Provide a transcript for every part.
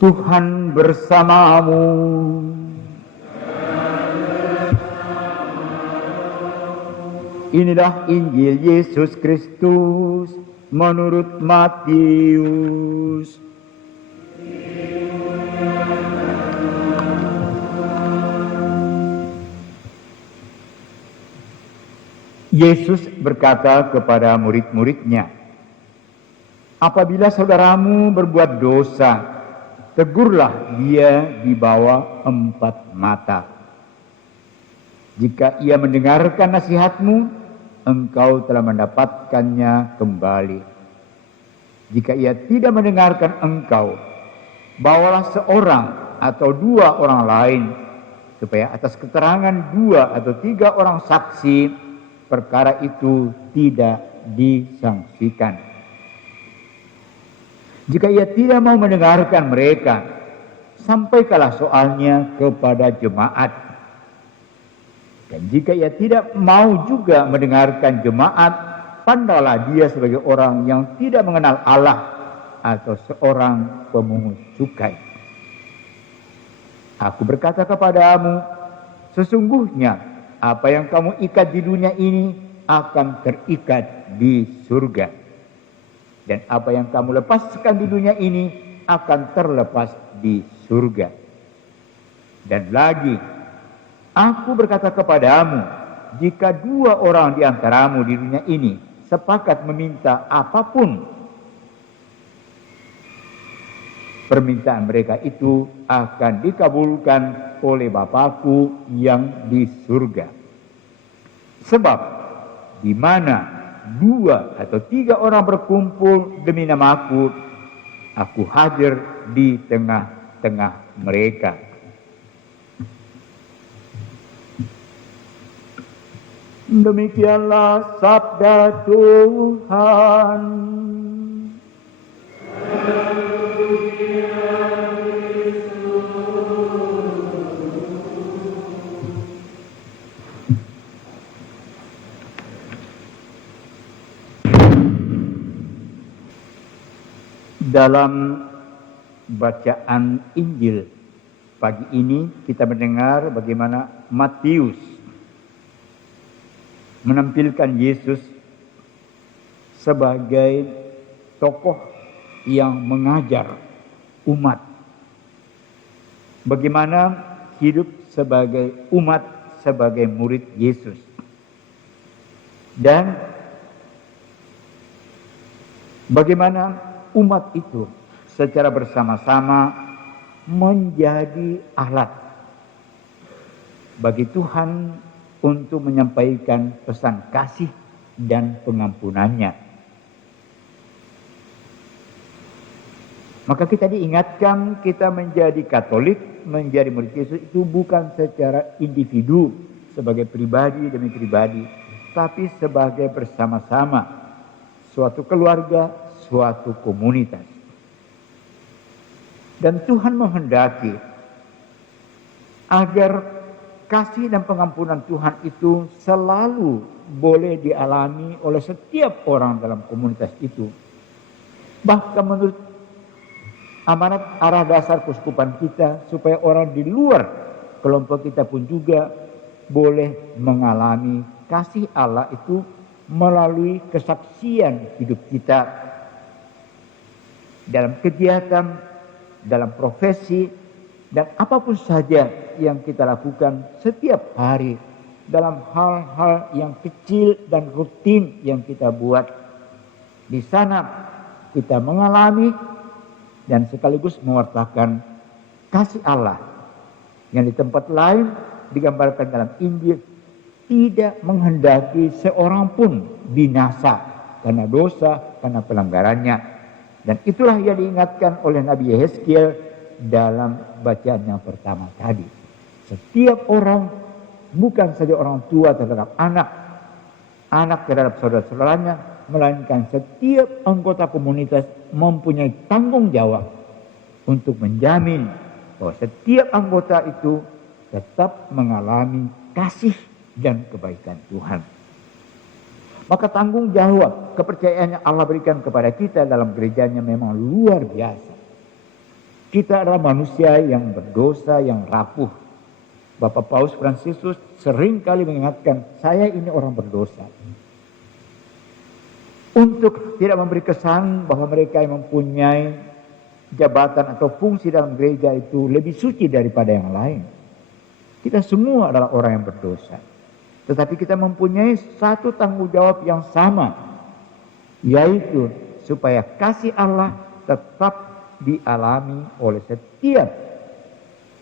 Tuhan bersamamu. Inilah Injil Yesus Kristus menurut Matius. Yesus berkata kepada murid-muridnya, "Apabila saudaramu berbuat dosa, tegurlah dia di bawah 4 mata. Jika ia mendengarkan nasihatmu, engkau telah mendapatkannya kembali. Jika ia tidak mendengarkan engkau, bawalah seorang atau 2 orang lain, supaya atas keterangan 2 atau 3 orang saksi, perkara itu tidak disangsikan. Jika ia tidak mau mendengarkan mereka, sampaikanlah soalnya kepada jemaat. Dan jika ia tidak mau juga mendengarkan jemaat, pandanglah dia sebagai orang yang tidak mengenal Allah atau seorang pemungut cukai. Aku berkata kepadamu, sesungguhnya apa yang kamu ikat di dunia ini akan terikat di surga. Dan apa yang kamu lepaskan di dunia ini akan terlepas di surga. Dan lagi, aku berkata kepadamu, jika 2 orang di antaramu di dunia ini sepakat meminta apapun, permintaan mereka itu akan dikabulkan oleh Bapakku yang di surga. Sebab di mana 2 atau 3 orang berkumpul demi namaku, aku hadir di tengah-tengah mereka." Demikianlah sabda Tuhan. Dalam bacaan Injil pagi ini kita mendengar bagaimana Matius menampilkan Yesus sebagai tokoh yang mengajar umat bagaimana hidup sebagai umat, sebagai murid Yesus. Dan bagaimana umat itu secara bersama-sama menjadi alat bagi Tuhan untuk menyampaikan pesan kasih dan pengampunannya. Maka kita diingatkan, kita menjadi Katolik, menjadi murid Yesus itu bukan secara individu, sebagai pribadi demi pribadi, tapi sebagai bersama-sama, suatu keluarga, suatu komunitas. Dan Tuhan menghendaki agar kasih dan pengampunan Tuhan itu selalu boleh dialami oleh setiap orang dalam komunitas itu. Bahkan menurut amanat arah dasar keuskupan kita, supaya orang di luar kelompok kita pun juga boleh mengalami kasih Allah itu melalui kesaksian hidup kita dalam kegiatan, dalam profesi, dan apapun saja yang kita lakukan setiap hari dalam hal-hal yang kecil dan rutin yang kita buat. Di sana kita mengalami dan sekaligus mewartakan kasih Allah yang di tempat lain digambarkan dalam Injil tidak menghendaki seorang pun binasa karena dosa, karena pelanggarannya. Dan itulah yang diingatkan oleh Nabi Yehezkiel dalam bacaan yang pertama tadi. Setiap orang, bukan saja orang tua terhadap anak, anak terhadap saudara-saudaranya, melainkan setiap anggota komunitas mempunyai tanggung jawab untuk menjamin bahwa setiap anggota itu tetap mengalami kasih dan kebaikan Tuhan. Maka tanggung jawab, kepercayaan yang Allah berikan kepada kita dalam gerejanya memang luar biasa. Kita adalah manusia yang berdosa, yang rapuh. Bapak Paus Fransiskus sering kali mengingatkan, saya ini orang berdosa. Untuk tidak memberi kesan bahwa mereka yang mempunyai jabatan atau fungsi dalam gereja itu lebih suci daripada yang lain. Kita semua adalah orang yang berdosa. Tetapi kita mempunyai satu tanggung jawab yang sama, yaitu supaya kasih Allah tetap dialami oleh setiap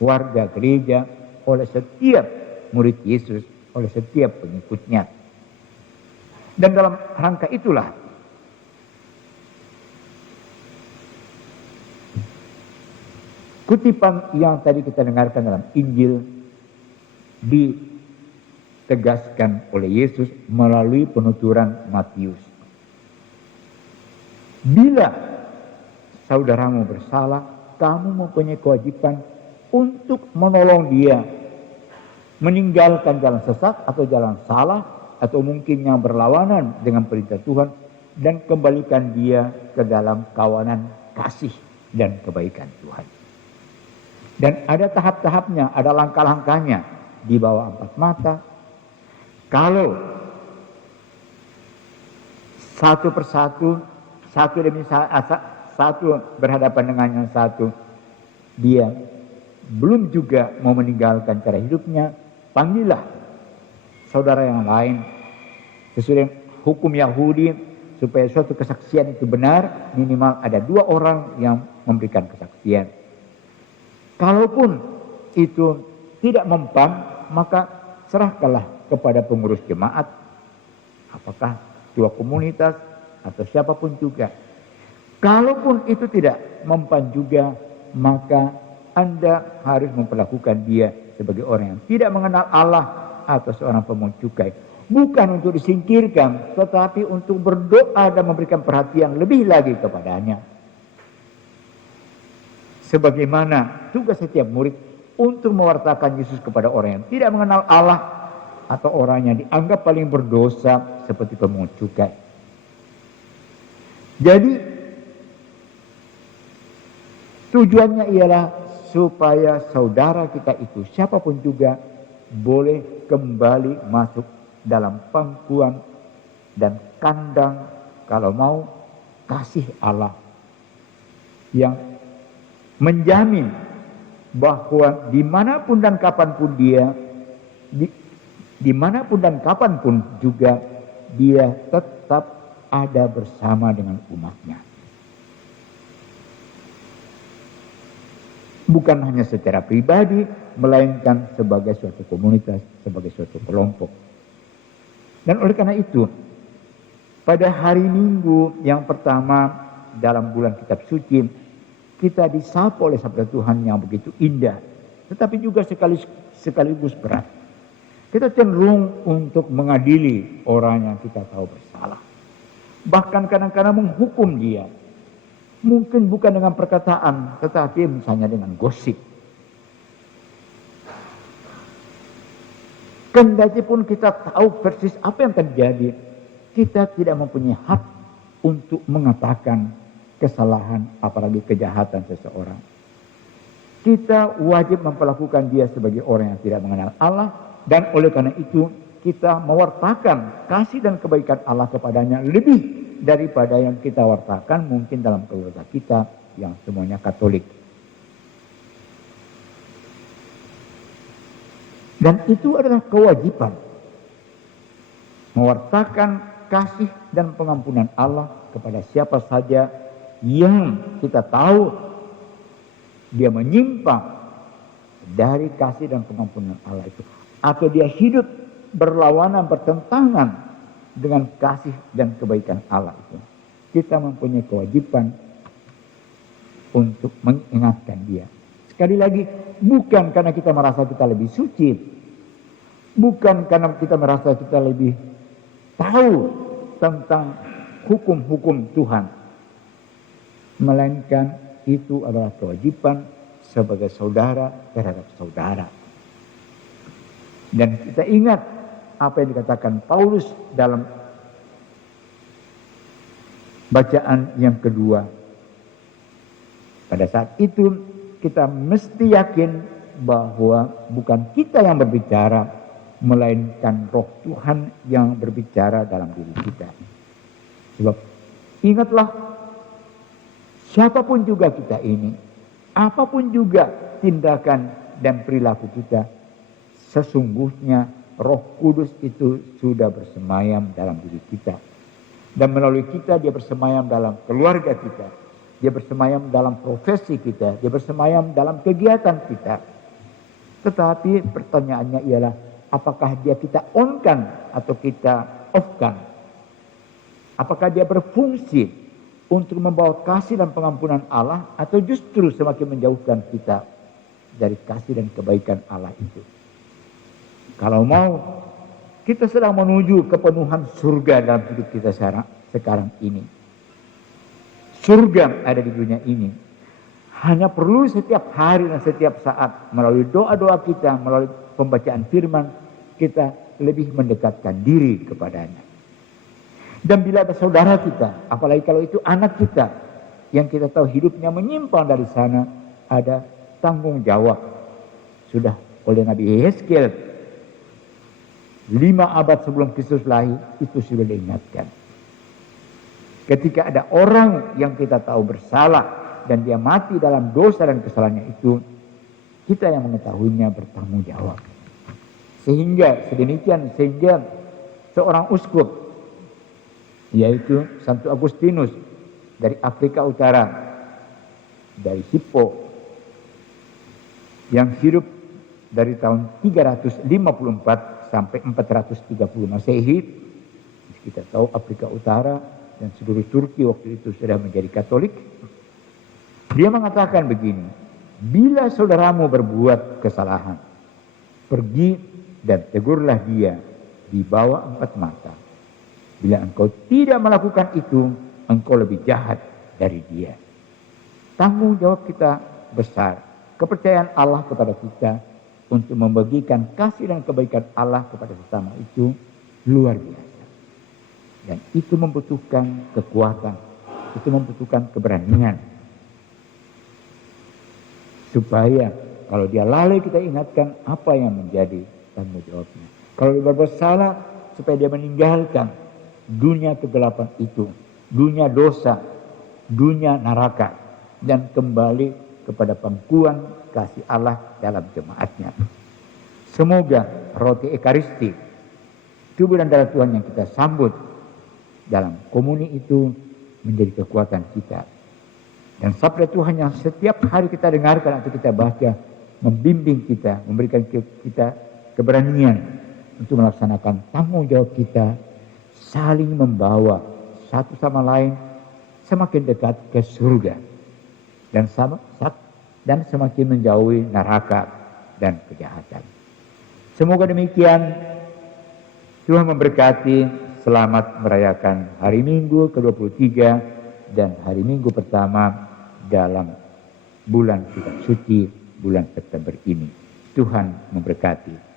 warga gereja, oleh setiap murid Yesus, oleh setiap pengikutnya. Dan dalam rangka itulah kutipan yang tadi kita dengarkan dalam Injil ditegaskan oleh Yesus melalui penuturan Matius. Bila saudaramu bersalah, kamu mempunyai kewajiban untuk menolong dia meninggalkan jalan sesat atau jalan salah, atau mungkin yang berlawanan dengan perintah Tuhan, dan kembalikan dia ke dalam kawanan kasih dan kebaikan Tuhan. Dan ada tahap-tahapnya, ada langkah-langkahnya di bawah 4 mata. Kalau satu persatu, satu demi satu berhadapan dengan yang satu, dia belum juga mau meninggalkan cara hidupnya, panggillah saudara yang lain sesuai hukum Yahudi. Supaya suatu kesaksian itu benar, minimal ada 2 orang yang memberikan kesaksian. Kalaupun itu tidak mempan, maka serahkanlah kepada pengurus jemaat, apakah ketua komunitas atau siapapun juga. Kalaupun itu tidak mempan juga, maka Anda harus memperlakukan dia sebagai orang yang tidak mengenal Allah atau seorang pemungut cukai. Bukan untuk disingkirkan, tetapi untuk berdoa dan memberikan perhatian lebih lagi kepadanya. Sebagaimana tugas setiap murid untuk mewartakan Yesus kepada orang yang tidak mengenal Allah atau orang yang dianggap paling berdosa seperti pemungut cukai. Jadi tujuannya ialah supaya saudara kita itu, siapapun juga, boleh kembali masuk dalam pangkuan dan kandang, kalau mau, kasih Allah yang menjamin bahwa dimanapun dan kapanpun dia, dimanapun dan kapanpun juga, dia tetap ada bersama dengan umatnya. Bukan hanya secara pribadi, melainkan sebagai suatu komunitas, sebagai suatu kelompok. Dan oleh karena itu, pada hari Minggu yang pertama dalam bulan Kitab Suci, kita disapa oleh sabda Tuhan yang begitu indah, tetapi juga sekaligus berat. Kita cenderung untuk mengadili orang yang kita tahu bersalah. Bahkan kadang-kadang menghukum dia. Mungkin bukan dengan perkataan, tetapi misalnya dengan gosip. Kendati pun kita tahu persis apa yang terjadi, kita tidak mempunyai hak untuk mengatakan kesalahan, apalagi kejahatan seseorang. Kita wajib memperlakukan dia sebagai orang yang tidak mengenal Allah, dan oleh karena itu kita mewartakan kasih dan kebaikan Allah kepadanya lebih daripada yang kita wartakan mungkin dalam keluarga kita yang semuanya Katolik. Dan itu adalah kewajiban, mewartakan kasih dan pengampunan Allah kepada siapa saja yang kita tahu dia menyimpang dari kasih dan pengampunan Allah itu, atau dia hidup berlawanan, bertentangan dengan kasih dan kebaikan Allah itu. Kita mempunyai kewajiban untuk mengingatkan dia. Sekali lagi, bukan karena kita merasa kita lebih suci, bukan karena kita merasa kita lebih tahu tentang hukum-hukum Tuhan, melainkan itu adalah kewajiban sebagai saudara terhadap saudara. Dan kita ingat apa yang dikatakan Paulus dalam bacaan yang kedua. Pada saat itu kita mesti yakin bahwa bukan kita yang berbicara, melainkan Roh Tuhan yang berbicara dalam diri kita. Sebab ingatlah, siapapun juga kita ini, apapun juga tindakan dan perilaku kita, sesungguhnya Roh Kudus itu sudah bersemayam dalam diri kita. Dan melalui kita dia bersemayam dalam keluarga kita. Dia bersemayam dalam profesi kita. Dia bersemayam dalam kegiatan kita. Tetapi pertanyaannya ialah, apakah dia kita on-kan atau kita off-kan? Apakah dia berfungsi untuk membawa kasih dan pengampunan Allah, atau justru semakin menjauhkan kita dari kasih dan kebaikan Allah itu? Kalau mau, kita sedang menuju kepenuhan surga dalam hidup kita sekarang ini. Surga ada di dunia ini. Hanya perlu setiap hari dan setiap saat melalui doa-doa kita, melalui pembacaan firman, kita lebih mendekatkan diri kepadanya. Dan bila ada saudara kita, apalagi kalau itu anak kita, yang kita tahu hidupnya menyimpang dari sana, ada tanggung jawab. Sudah oleh Nabi Yehezkiel 5 abad sebelum Kristus lahir, itu sudah diingatkan. Ketika ada orang yang kita tahu bersalah dan dia mati dalam dosa dan kesalahannya itu, kita yang mengetahuinya bertanggung jawab. Sehingga seorang uskup, yaitu Santo Agustinus dari Afrika Utara, dari Hippo, yang hidup dari tahun 354 sampai 430 Masehi. Kita tahu Afrika Utara dan seluruh Turki waktu itu sudah menjadi Katolik. Dia mengatakan begini, bila saudaramu berbuat kesalahan, pergi dan tegurlah dia di bawah 4 mata. Bila engkau tidak melakukan itu, engkau lebih jahat dari dia. Tanggung jawab kita besar. Kepercayaan Allah kepada kita untuk membagikan kasih dan kebaikan Allah kepada sesama itu luar biasa. Dan itu membutuhkan kekuatan, itu membutuhkan keberanian. Supaya kalau dia lalai kita ingatkan apa yang menjadi tanggung jawabnya. Kalau dia berbuat salah, supaya dia meninggalkan dunia kegelapan itu, dunia dosa, dunia neraka, dan kembali kepada pangkuan kasih Allah dalam jemaatnya. Semoga roti Ekaristi, tubuh dan darah Tuhan yang kita sambut dalam komuni itu menjadi kekuatan kita. Dan sabda Tuhan yang setiap hari kita dengarkan atau kita baca, membimbing kita, memberikan kita keberanian untuk melaksanakan tanggung jawab kita, saling membawa satu sama lain semakin dekat ke surga. Dan semakin menjauhi neraka dan kejahatan. Semoga demikian. Tuhan memberkati. Selamat merayakan hari Minggu ke-23 dan hari Minggu pertama dalam bulan suci bulan September ini. Tuhan memberkati.